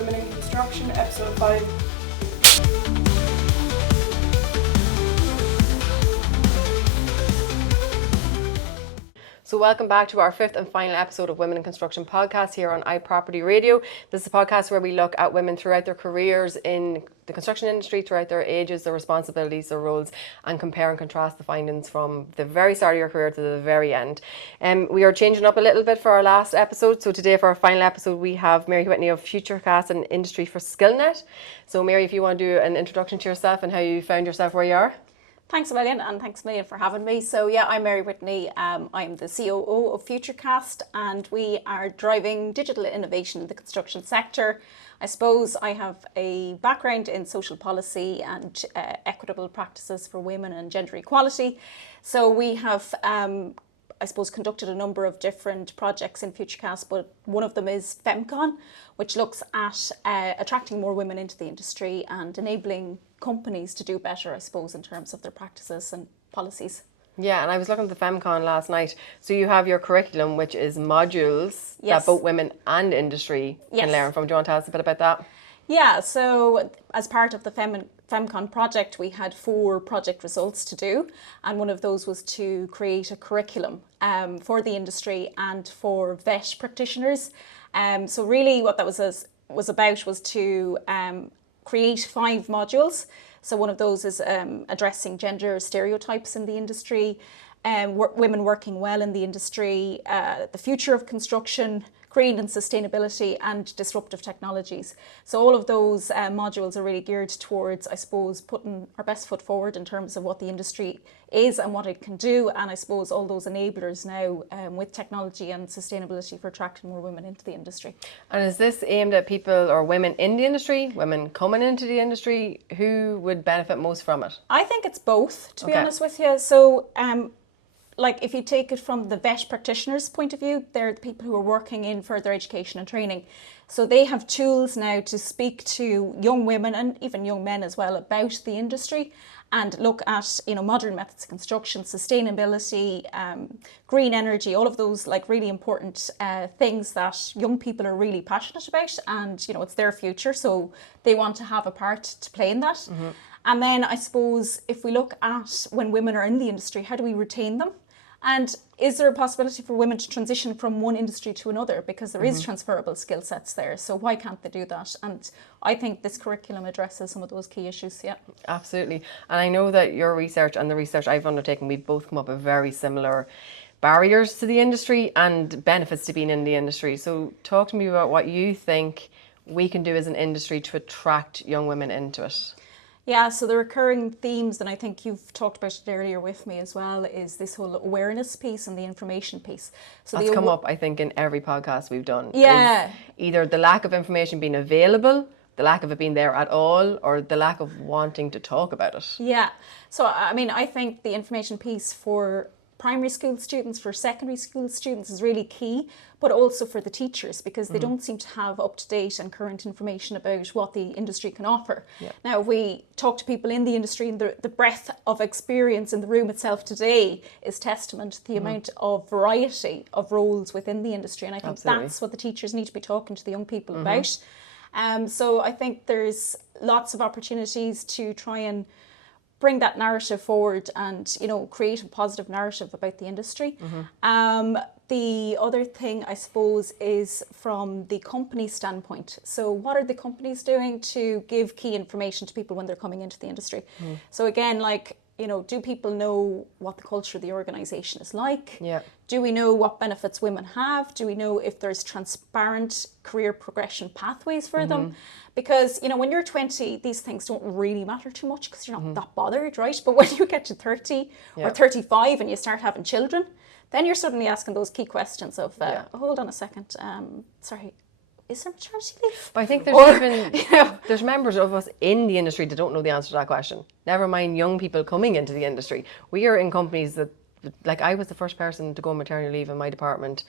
Women in Construction, Episode 5. So welcome back to our fifth and final episode of Women in Construction podcast here on iPropertyRadio. This is a podcast where we look at women throughout their careers in the construction industry, throughout their ages, their responsibilities, their roles, and compare and contrast the findings from the very start of your career to the very end. We are changing up a little bit for our last episode. So today for our final episode, we have Mary Whitney of Futurecast and Industry for SkillNet. So Mary, if you want to do an introduction to yourself and how you found yourself where you are. Thanks a million, and thanks a million for having me. So yeah, I'm Mary Whitney. I'm the COO of Futurecast, and we are driving digital innovation in the construction sector. I suppose I have a background in social policy and equitable practices for women and gender equality. So we have, I suppose, conducted a number of different projects in Futurecast, but one of them is FemCon, which looks at attracting more women into the industry and enabling companies to do better, I suppose, in terms of their practices and policies. Yeah, and I was looking at the FemCon last night. So you have your curriculum, which is modules that both women and industry can learn from. Do you want to tell us a bit about that? Yeah, so as part of the FemCon project, we had 4 project results to do, and one of those was to create a curriculum for the industry and for vet practitioners. So really what that was about was to create 5 modules. So one of those is addressing gender stereotypes in the industry, women working well in the industry, the future of construction, green and sustainability, and disruptive technologies. So all of those modules are really geared towards, I suppose, putting our best foot forward in terms of what the industry is and what it can do, and I suppose all those enablers now with technology and sustainability for attracting more women into the industry. And is this aimed at people or women in the industry, women coming into the industry? Who would benefit most from it? I think it's both, to be honest with you. So like if you take it from the vet practitioners' point of view, they're the people who are working in further education and training. So they have tools now to speak to young women and even young men as well about the industry and look at, you know, modern methods of construction, sustainability, green energy, all of those like really important things that young people are really passionate about, and, you know, it's their future. So they want to have a part to play in that. Mm-hmm. And then I suppose if we look at when women are in the industry, how do we retain them? And is there a possibility for women to transition from one industry to another? Because there is transferable skill sets there. So why can't they do that? And I think this curriculum addresses some of those key issues, yeah. Absolutely. And I know that your research and the research I've undertaken, we've both come up with very similar barriers to the industry and benefits to being in the industry. So talk to me about what you think we can do as an industry to attract young women into it. Yeah, so the recurring themes, and I think you've talked about it earlier with me as well, is this whole awareness piece and the information piece. So that's come up, I think, in every podcast we've done. Yeah. Either the lack of information being available, the lack of it being there at all, or the lack of wanting to talk about it. Yeah. So, I mean, I think the information piece for primary school students, for secondary school students is really key, but also for the teachers, because they don't seem to have up-to-date and current information about what the industry can offer. Yeah. Now, if we talk to people in the industry, and the breadth of experience in the room itself today is testament to the amount of variety of roles within the industry, and I think that's what the teachers need to be talking to the young people about. So I think there's lots of opportunities to try and bring that narrative forward and, you know, create a positive narrative about the industry. The other thing, I suppose, is from the company standpoint. So what are the companies doing to give key information to people when they're coming into the industry? So again, like, you know, do people know what the culture of the organisation is like? Yeah. Do we know what benefits women have? Do we know if there's transparent career progression pathways for them? Because, you know, when you're 20, these things don't really matter too much because you're not that bothered, right? But when you get to 30 or 35 and you start having children, then you're suddenly asking those key questions of, hold on a second, sorry, is there maternity leave? But I think there's there's members of us in the industry that don't know the answer to that question. Never mind young people coming into the industry. We are in companies that, like, I was the first person to go on maternity leave in my department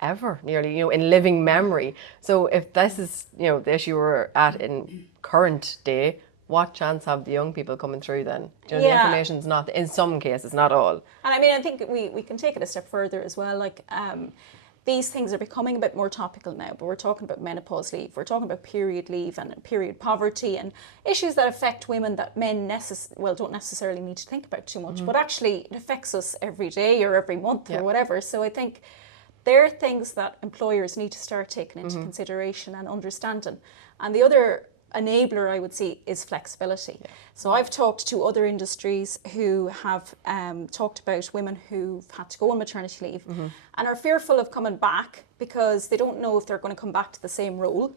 ever, nearly, you know, in living memory. So if this is, you know, the issue we're at in current day, what chance have the young people coming through then? You know, the information's not, in some cases, not all. And I mean, I think we can take it a step further as well. Like, these things are becoming a bit more topical now, but we're talking about menopause leave, we're talking about period leave and period poverty and issues that affect women that men don't necessarily need to think about too much, but actually it affects us every day or every month or whatever. So I think there are things that employers need to start taking into consideration and understanding. And the other enabler, I would say, is flexibility. So I've talked to other industries who have talked about women who've had to go on maternity leave and are fearful of coming back because they don't know if they're going to come back to the same role.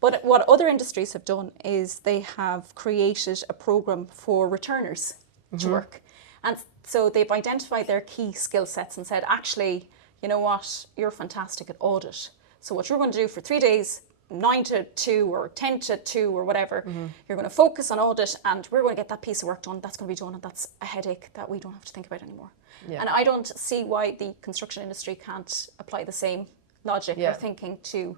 But what other industries have done is they have created a program for returners to work. And so they've identified their key skill sets and said, actually, you know what, you're fantastic at audit. So what you're going to do for 3 days, 9 to 2 or 10 to 2 or whatever, you're going to focus on audit and we're going to get that piece of work done. That's going to be done and that's a headache that we don't have to think about anymore. And I don't see why the construction industry can't apply the same logic or thinking to...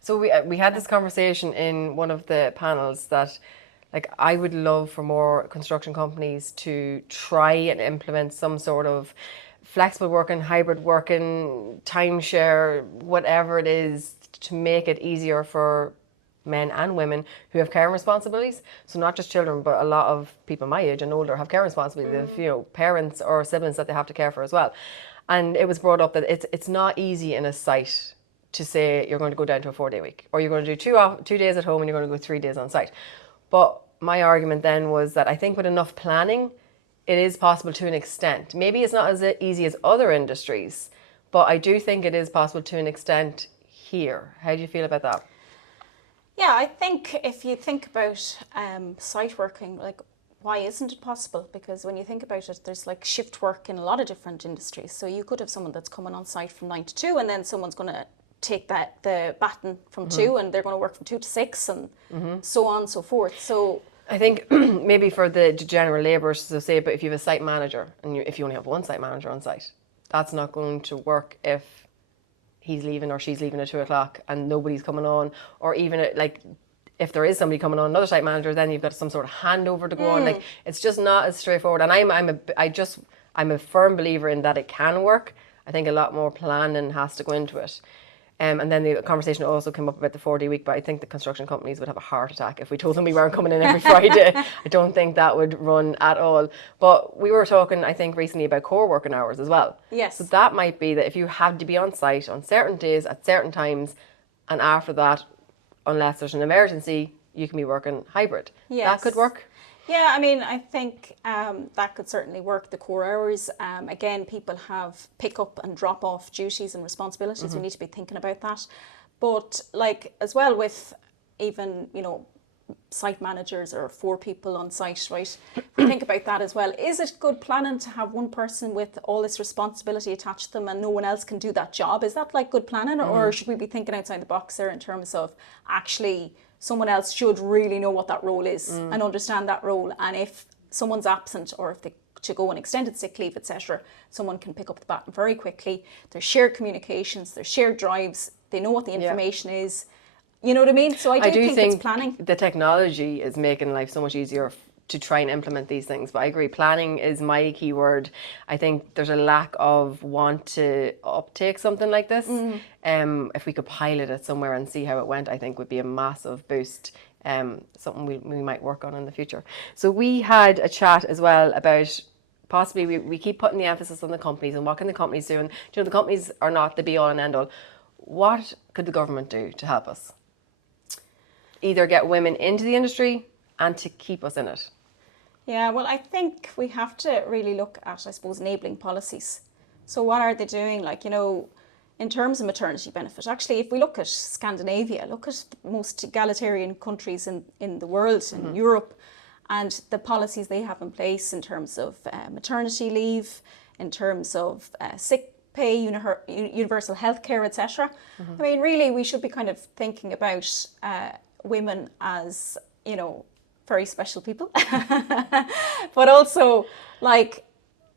So we had this conversation in one of the panels that like I would love for more construction companies to try and implement some sort of flexible working, hybrid working, timeshare, whatever it is, to make it easier for men and women who have care responsibilities. So not just children, but a lot of people my age and older have care responsibilities. They have, you know, parents or siblings that they have to care for as well. And it was brought up that it's not easy in a site to say you're going to go down to a 4-day week, or you're going to do 2 days at home and you're going to go 3 days on site. But my argument then was that I think with enough planning, it is possible to an extent. Maybe it's not as easy as other industries, but I do think it is possible to an extent here. How do you feel about that? Yeah, I think if you think about site working, like why isn't it possible? Because when you think about it, there's like shift work in a lot of different industries. So you could have someone that's coming on site from 9 to 2 and then someone's going to take the baton from 2 and they're going to work from 2 to 6 and so on and so forth. So I think maybe for the general labourers, so say, but if you have a site manager and if you only have one site manager on site, that's not going to work if he's leaving or she's leaving at 2 o'clock and nobody's coming on, or even like if there is somebody coming on, another site manager, then you've got some sort of handover to go on. Like it's just not as straightforward. And I'm a firm believer in that it can work. I think a lot more planning has to go into it. And then the conversation also came up about the 4-day week, but I think the construction companies would have a heart attack if we told them we weren't coming in every Friday. I don't think that would run at all. But we were talking, I think, recently about core working hours as well. Yes. So that might be that if you have to be on site on certain days at certain times, and after that, unless there's an emergency, you can be working hybrid. Yes. That could work. Yeah, I mean, I think that could certainly work, the core hours. Again, people have pick up and drop off duties and responsibilities. We need to be thinking about that. But like as well with even, you know, site managers or 4 people on site, right? We think about that as well. Is it good planning to have one person with all this responsibility attached to them and no one else can do that job? Is that like good planning, or should we be thinking outside the box there in terms of actually someone else should really know what that role is and understand that role, and if someone's absent or if they to go on extended sick leave, etc., someone can pick up the baton very quickly. There's shared communications, there's shared drives, they know what the information is. You know what I mean? So I do think it's planning. The technology is making life so much easier to try and implement these things. But I agree, planning is my key word. I think there's a lack of want to uptake something like this. If we could pilot it somewhere and see how it went, I think would be a massive boost. Something we might work on in the future. So we had a chat as well about possibly we keep putting the emphasis on the companies and what can the companies do. And you know, the companies are not the be all and end all. What could the government do to help us? Either get women into the industry and to keep us in it. Yeah, well, I think we have to really look at, I suppose, enabling policies. So what are they doing? Like, you know, in terms of maternity benefit, actually, if we look at Scandinavia, look at the most egalitarian countries in the world, in Europe, and the policies they have in place in terms of maternity leave, in terms of sick pay, universal healthcare, etc. I mean, really, we should be kind of thinking about women as, you know, very special people, but also like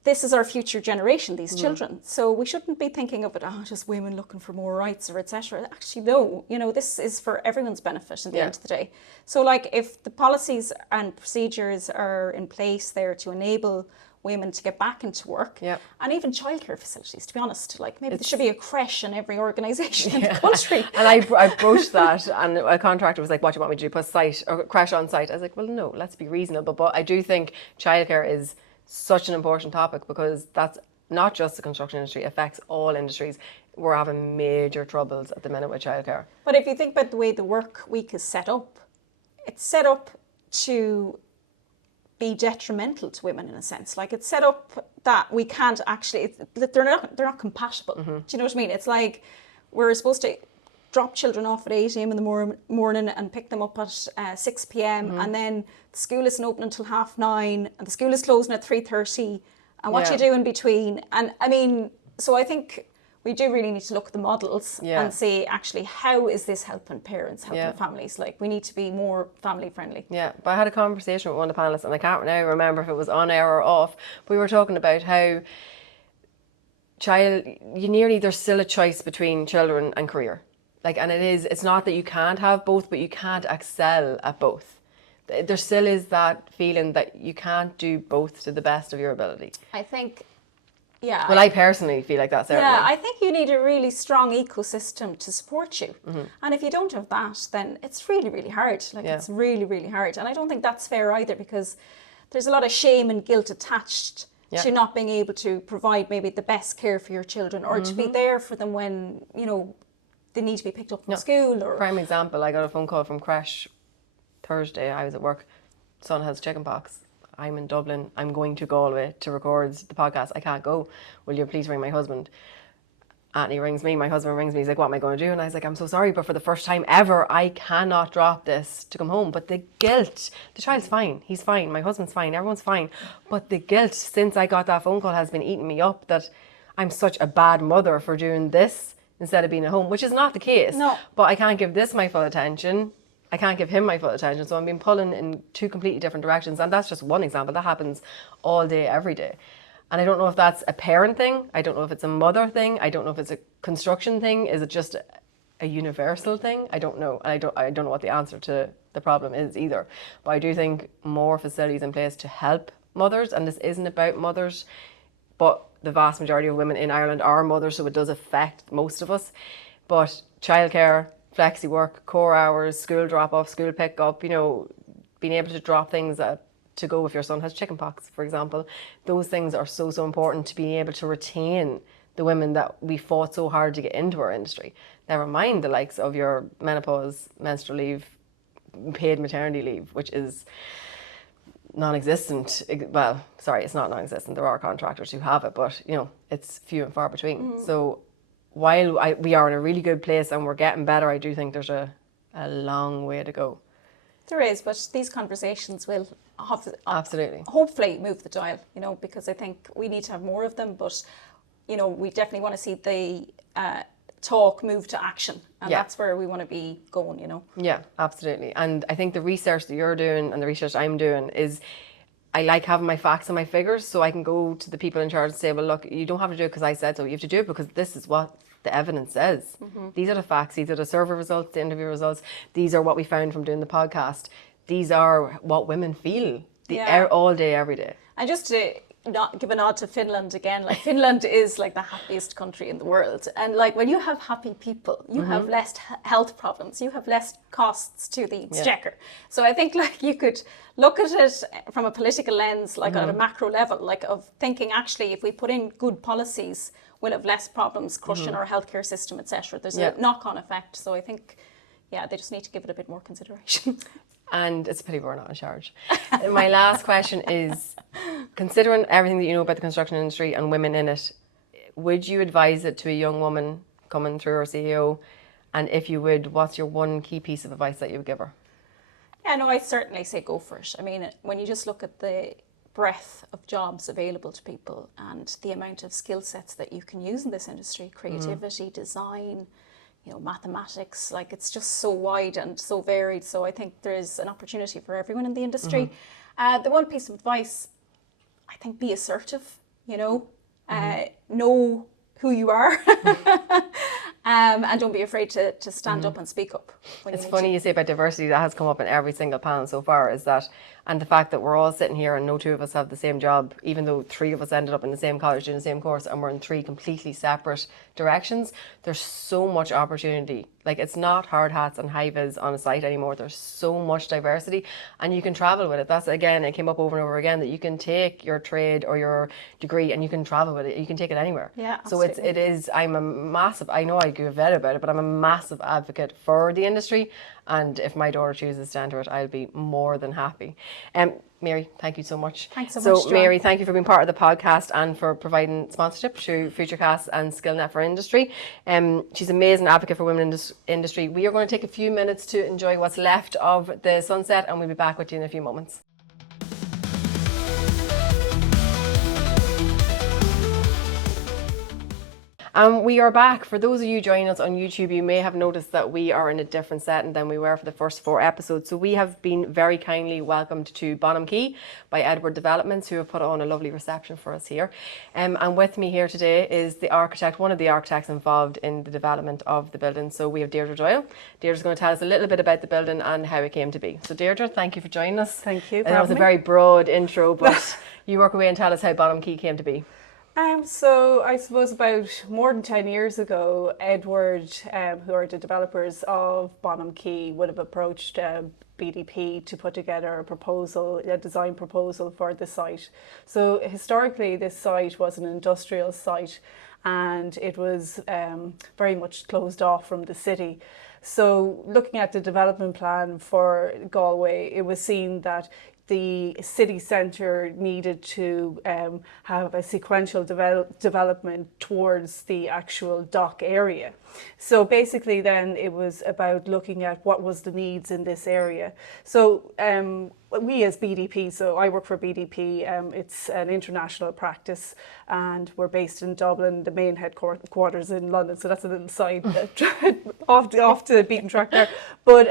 this is our future generation, these children. So we shouldn't be thinking of it, just women looking for more rights or etc. Actually, no, you know, this is for everyone's benefit at the end of the day. So like if the policies and procedures are in place there to enable women to get back into work. Yep. And even childcare facilities, to be honest. Like maybe there should be a creche in every organisation in the country. And I broached that, and a contractor was like, what do you want me to do, put site or crash on site? I was like, well, no, let's be reasonable. But I do think childcare is such an important topic, because that's not just the construction industry, it affects all industries. We're having major troubles at the minute with childcare. But if you think about the way the work week is set up, it's set up to be detrimental to women in a sense. Like it's set up that we can't actually, they're not compatible. Do you know what I mean? It's like we're supposed to drop children off at 8 a.m. in the morning and pick them up at 6 p.m. And then the school isn't open until 9:30 and the school is closing at 3:30. And what you do in between. And I mean, so I think we do really need to look at the models and say, actually, how is this helping parents, helping families? Like, we need to be more family friendly. Yeah, but I had a conversation with one of the panelists, and I can't now remember if it was on air or off, but we were talking about how there's still a choice between children and career. Like, and it's not that you can't have both, but you can't excel at both. There still is that feeling that you can't do both to the best of your ability. I think, yeah. Well, I personally feel like that, certainly. Yeah, I think you need a really strong ecosystem to support you. And if you don't have that, then it's really, really hard. Like, it's really, really hard. And I don't think that's fair either, because there's a lot of shame and guilt attached to not being able to provide maybe the best care for your children, or to be there for them when, you know, they need to be picked up from school. Or prime example, I got a phone call from creche Thursday. I was at work. Son has chickenpox. I'm in Dublin. I'm going to Galway to record the podcast. I can't go. Will you please ring my husband? Anthony rings me. My husband rings me. He's like, what am I going to do? And I was like, I'm so sorry, but for the first time ever, I cannot drop this to come home. But the guilt, the child's fine. He's fine. My husband's fine. Everyone's fine. But the guilt since I got that phone call has been eating me up, that I'm such a bad mother for doing this instead of being at home, which is not the case. No. But I can't give this my full attention. I can't give him my full attention. So I'm being pulling in two completely different directions. And that's just one example. That happens all day, every day. And I don't know if that's a parent thing. I don't know if it's a mother thing. I don't know if it's a construction thing. Is it just a universal thing? I don't know. And I don't know what the answer to the problem is either. But I do think more facilities in place to help mothers. And this isn't about mothers, but the vast majority of women in Ireland are mothers, so it does affect most of us. But childcare, flexi work, core hours, school drop off, school pick up, you know, being able to drop things to go if your son has chickenpox, for example. Those things are so, so important to being able to retain the women that we fought so hard to get into our industry. Never mind the likes of your menopause, menstrual leave, paid maternity leave, which is non-existent. Well, sorry, it's not non-existent. There are contractors who have it, but, you know, it's few and far between. So while we are in a really good place and we're getting better, I do think there's a long way to go. There is, but these conversations will absolutely hopefully move the dial, you know, because I think we need to have more of them, but, you know, we definitely want to see the talk move to action, and that's where we want to be going, you know. Yeah, absolutely. And I think the research that you're doing and the research I'm doing is, I like having my facts and my figures, so I can go to the people in charge and say, well, look, you don't have to do it because I said so. You have to do it because this is what the evidence says. These are the facts. These are the survey results, the interview results. These are what we found from doing the podcast. These are what women feel all day, every day. And just to not give a nod to Finland again, like Finland is like the happiest country in the world. And like when you have happy people, you have less health problems, you have less costs to the exchequer. So I think like you could look at it from a political lens, like on a macro level, like of thinking actually if we put in good policies, we'll have less problems crushing our healthcare system, etc. There's a knock-on effect. So I think, they just need to give it a bit more consideration. And it's a pity we're not in charge. My last question is, considering everything that you know about the construction industry and women in it, would you advise it to a young woman coming through or CEO? And if you would, what's your one key piece of advice that you would give her? Yeah, no, I'd certainly say go for it. I mean, when you just look at the breadth of jobs available to people and the amount of skill sets that you can use in this industry, creativity, design, you know, mathematics, like it's just so wide and so varied. So I think there's an opportunity for everyone in the industry. The one piece of advice, I think, be assertive, you know, know who you are and don't be afraid to stand up and speak up. It's funny you say about diversity. That has come up in every single panel so far, is that, and the fact that we're all sitting here and no two of us have the same job, even though three of us ended up in the same college doing the same course and we're in three completely separate directions. There's so much opportunity. Like, it's not hard hats and high vis on a site anymore. There's so much diversity and you can travel with it. That's, again, it came up over and over again, that you can take your trade or your degree and you can travel with it. You can take it anywhere. Yeah, so it is, I'm a massive, I know I give a vet about it, but I'm a massive advocate for the industry. And if my daughter chooses to enter it, I'll be more than happy. Mary, thank you so much. Thanks so much, So, Mary, thank you for being part of the podcast and for providing sponsorship to FutureCast and SkillNet for Industry. She's an amazing advocate for women in this industry. We are going to take a few minutes to enjoy what's left of the sunset, and we'll be back with you in a few moments. We are back. For those of you joining us on YouTube, you may have noticed that we are in a different setting than we were for the first 4 episodes. So we have been very kindly welcomed to Bonham Quay by Edward Developments, who have put on a lovely reception for us here. And with me here today is the architect, one of the architects involved in the development of the building. So we have Deirdre Doyle. Deirdre's going to tell us a little bit about the building and how it came to be. So Deirdre, thank you for joining us. Thank you. That was a very broad intro, but you work away and tell us how Bonham Quay came to be. So I suppose about more than 10 years ago, Edward, who are the developers of Bonham Quay, would have approached BDP to put together a proposal, a design proposal for the site. So historically, this site was an industrial site and it was very much closed off from the city. So looking at the development plan for Galway, it was seen that the city centre needed to have a sequential development towards the actual dock area. So basically then it was about looking at what was the needs in this area. So we as BDP, so I work for BDP, it's an international practice and we're based in Dublin, the main headquarters in London, so that's a little side off the beaten track there. But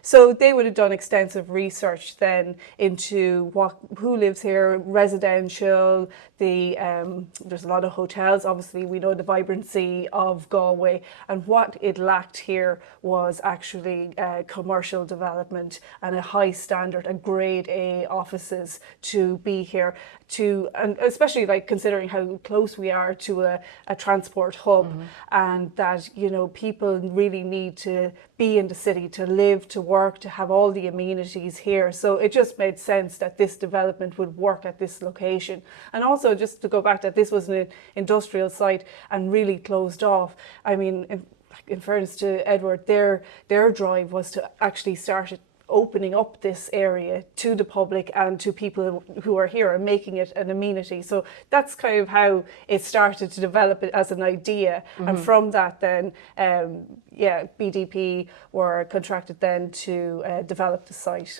so they would have done extensive research then into who lives here, residential, there's a lot of hotels, obviously we know the vibrancy of Galway, and what it lacked here was actually commercial development and a high standard, a grade A offices to be here, and especially like considering how close we are to a transport hub, and that, you know, people really need to be in the city to live, to work, to have all the amenities here. So it just made sense that this development would work at this location. And also just to go back, that this was an industrial site and really closed off. I mean, in fairness to Edward, their drive was to actually start opening up this area to the public and to people who are here and making it an amenity. So that's kind of how it started to develop it as an idea. And from that then, BDP were contracted then to develop the site.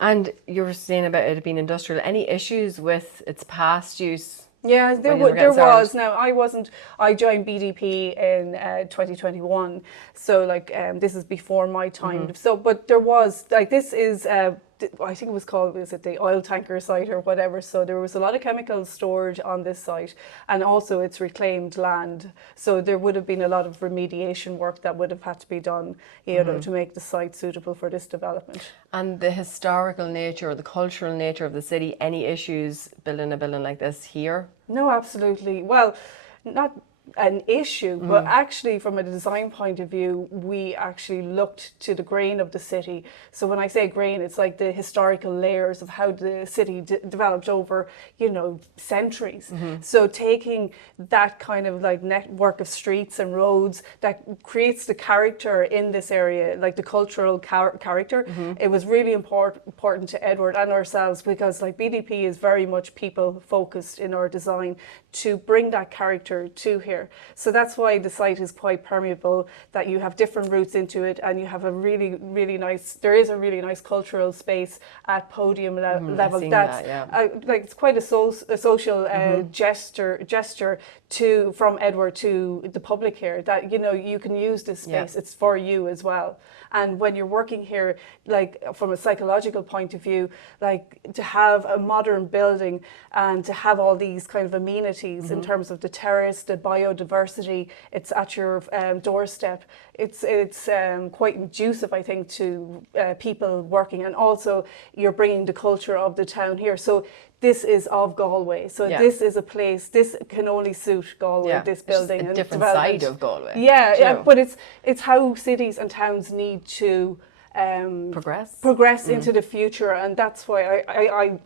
And you were saying about it being industrial. Any issues with its past use? Yeah, there was. Now, I joined BDP in 2021, so like this is before my time. So, but there was, like, this is, I think it was called, was it the oil tanker site or whatever? So there was a lot of chemicals stored on this site, and also it's reclaimed land. So there would have been a lot of remediation work that would have had to be done, you know, to make the site suitable for this development. And the historical nature, the cultural nature of the city, any issues building a building like this here? No, absolutely. Well, not an issue, but actually from a design point of view, we actually looked to the grain of the city. So when I say grain, it's like the historical layers of how the city developed over, you know, centuries. So taking that kind of like network of streets and roads that creates the character in this area, like the cultural character, it was really important to Edward and ourselves, because like BDP is very much people focused in our design, to bring that character to here. So that's why the site is quite permeable, that you have different routes into it, and you have a really, really nice, there is a really nice cultural space at podium level. That's like, it's quite a social gesture from Edward to the public here, that, you know, you can use this space, it's for you as well. And when you're working here, like from a psychological point of view, like to have a modern building and to have all these kind of amenities in terms of the terrace, the neurodiversity. It's at your doorstep. It's quite conducive, I think, to people working, and also you're bringing the culture of the town here. So this is of Galway. So this is a place, this can only suit Galway, this building. It's a and different development. side of Galway. Yeah, but it's how cities and towns need to progress into the future, and that's why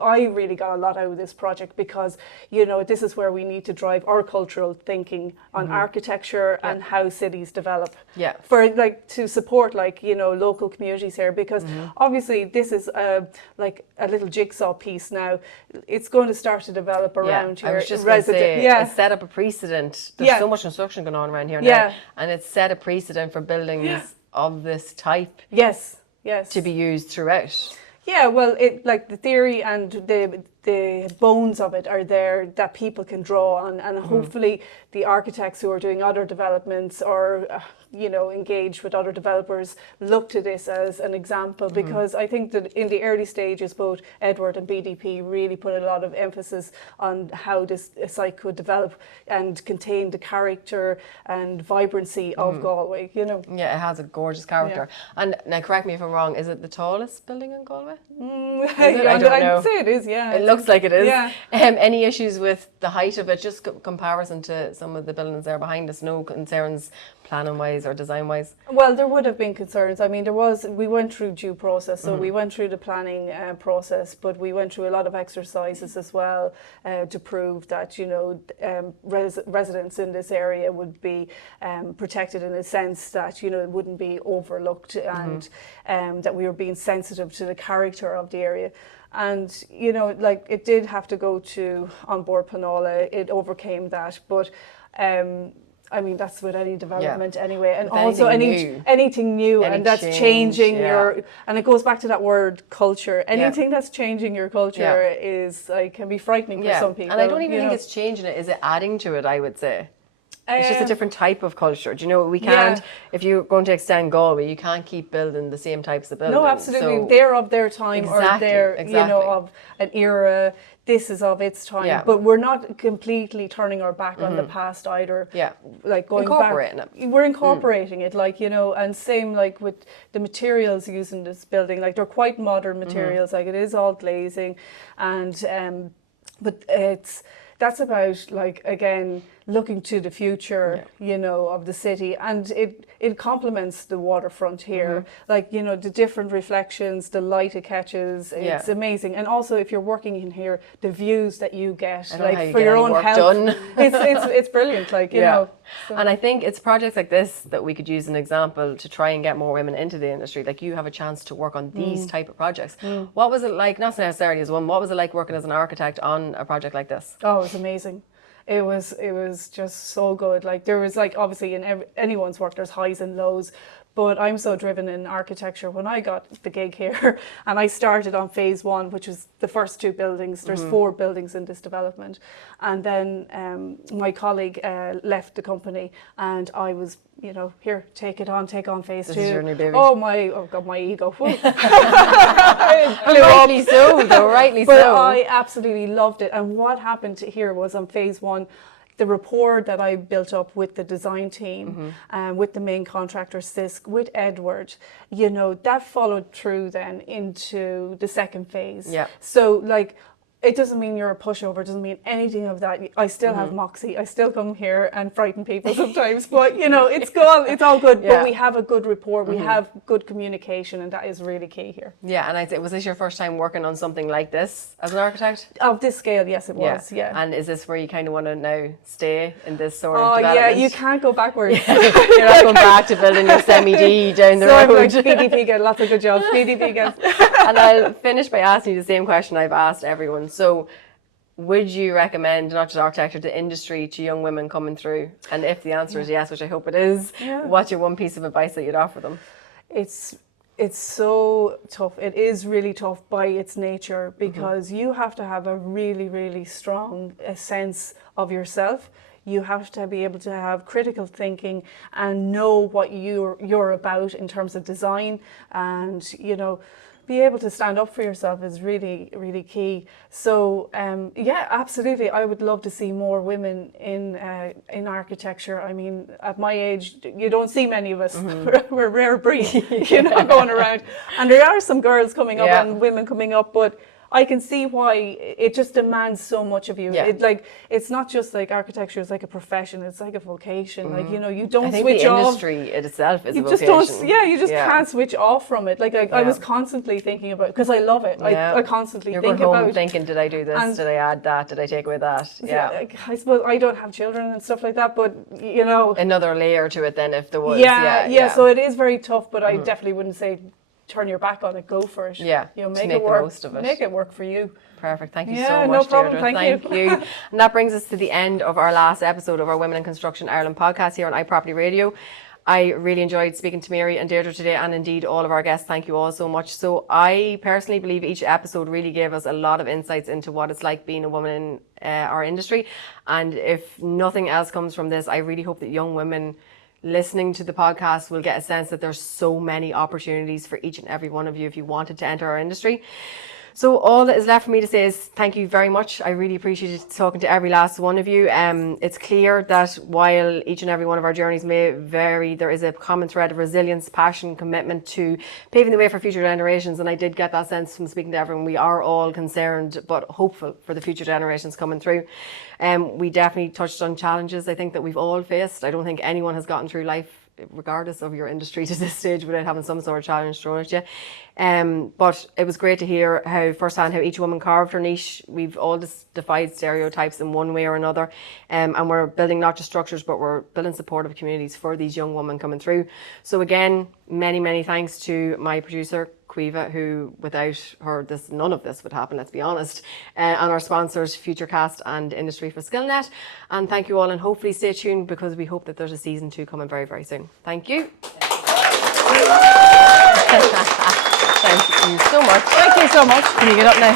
I really got a lot out of this project, because this is where we need to drive our cultural thinking on architecture and how cities develop for to support local communities here, because obviously this is like a little jigsaw piece now. It's going to start to develop around here. I was just going to say, it's set up a precedent. There's so much construction going on around here now, and it's set a precedent for buildings of this type. Yes. To be used throughout. Yeah, well, the theory and the bones of it are there that people can draw on, and hopefully the architects who are doing other developments or engage with other developers look to this as an example, because I think that in the early stages both Edward and BDP really put a lot of emphasis on how this site could develop and contain the character and vibrancy of Galway. Yeah, it has a gorgeous character. And now correct me if I'm wrong, is it the tallest building in Galway? I don't know. I'd say it is, yeah. It looks like it is. Yeah. Any issues with the height of it, just comparison to some of the buildings there behind us? No concerns planning wise or design wise? Well, there would have been concerns. I mean, we went through due process, so we went through the planning process, but we went through a lot of exercises as well to prove that residents in this area would be protected in a sense that it wouldn't be overlooked, and that we were being sensitive to the character of the area. And it did have to go to On Board Panola. It overcame that, but I mean, that's with any development anyway, and also anything new, and that's changing and it goes back to that word culture. Anything that's changing your culture is can be frightening for some people. And I don't even think it's changing it. Is it adding to it? I would say. It's just a different type of culture. Do you know, we can't, if you're going to extend Galway, you can't keep building the same types of buildings. No, absolutely. So they're of their time, or they're, of an era. This is of its time. But we're not completely turning our back on the past either. Like going incorporating back. We're incorporating it, and same with the materials used in this building. Like, they're quite modern materials. Like, it is all glazing, and but that's about, again, looking to the future, of the city, and it complements the waterfront here. The different reflections, the light it catches, it's amazing. And also, if you're working in here, the views that you get, for your own health, it's brilliant. So. And I think it's projects like this that we could use an example to try and get more women into the industry. Like, you have a chance to work on these type of projects. What was it like, not necessarily as one, what was it like working as an architect on a project like this? Oh, it was amazing. It was just so good. There was obviously in anyone's work there's highs and lows, but I'm so driven in architecture. When I got the gig here, and I started on phase 1, which was the first 2 buildings. There's 4 buildings in this development, and then my colleague left the company, and I was, here, take on phase 2. This is your new baby. Oh God, my ego. Rightly so, though. Rightly but so. I absolutely loved it. And what happened here was on phase 1, the rapport that I built up with the design team, with the main contractor, Sisk, with Edward, that followed through then into the second phase. So, it doesn't mean you're a pushover, it doesn't mean anything of that. I still have moxie. I still come here and frighten people sometimes, but it's all good. But we have a good rapport, we have good communication, and that is really key here. Yeah, and I'd say, was this your first time working on something like this as an architect? Of this scale, yes, it was, And is this where you kind of want to now stay in this sort of development? Oh, yeah, you can't go backwards. You're not going back to building your semi-D down the road. BDP get lots of good jobs. BDP gets. And I'll finish by asking you the same question I've asked everyone. So, would you recommend not just architecture to industry to young women coming through? And if the answer is yes, which I hope it is, what's your one piece of advice that you'd offer them? It's so tough. It is really tough by its nature, because you have to have a really, really strong sense of yourself. You have to be able to have critical thinking and know what you're about in terms of design, and be able to stand up for yourself is really, really key. So yeah, absolutely. I would love to see more women in architecture. I mean, at my age, you don't see many of us. We're a rare breed, you know, going around. And there are some girls coming up and women coming up, but I can see why it just demands so much of you. It's not just like architecture is like a profession, it's like a vocation. Like, you know, you don't switch off. The industry itself is a vocation. You just can't switch off from it. Like I was constantly thinking about, because I love it. I constantly think about. You're home thinking, did I do this? Did I add that? Did I take away that? Like, I suppose I don't have children and stuff like that, but you know. Another layer to it then if there was. So it is very tough, but I definitely wouldn't say turn your back on it, go for it. Yeah, you know, make it work. The most of it. Make it work for you. Perfect. Thank you so much, no problem. Deirdre. Thank you. And that brings us to the end of our last episode of our Women in Construction Ireland podcast here on iPropertyRadio. I really enjoyed speaking to Mary and Deirdre today, and indeed all of our guests. Thank you all so much. So I personally believe each episode really gave us a lot of insights into what it's like being a woman in our industry. And if nothing else comes from this, I really hope that young women listening to the podcast will get a sense that there's so many opportunities for each and every one of you if you wanted to enter our industry. So all that is left for me to say is thank you very much. I really appreciated talking to every last one of you. It's clear that while each and every one of our journeys may vary, there is a common thread of resilience, passion, commitment to paving the way for future generations. And I did get that sense from speaking to everyone. We are all concerned but hopeful for the future generations coming through. We definitely touched on challenges I think that we've all faced. I don't think anyone has gotten through life, regardless of your industry, to this stage without having some sort of challenge thrown at you. But it was great to hear how firsthand how each woman carved her niche. We've all defied stereotypes in one way or another, and we're building not just structures, but we're building supportive communities for these young women coming through. So again, many thanks to my producer Quiva, who without her none of this would happen, let's be honest, and our sponsors Futurecast and Industry for Skillnet. And thank you all, and hopefully stay tuned because we hope that there's a season 2 coming very, very soon. Thank you. Thank you so much. Thank you so much. Can you get up now?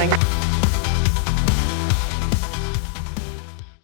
Thank you.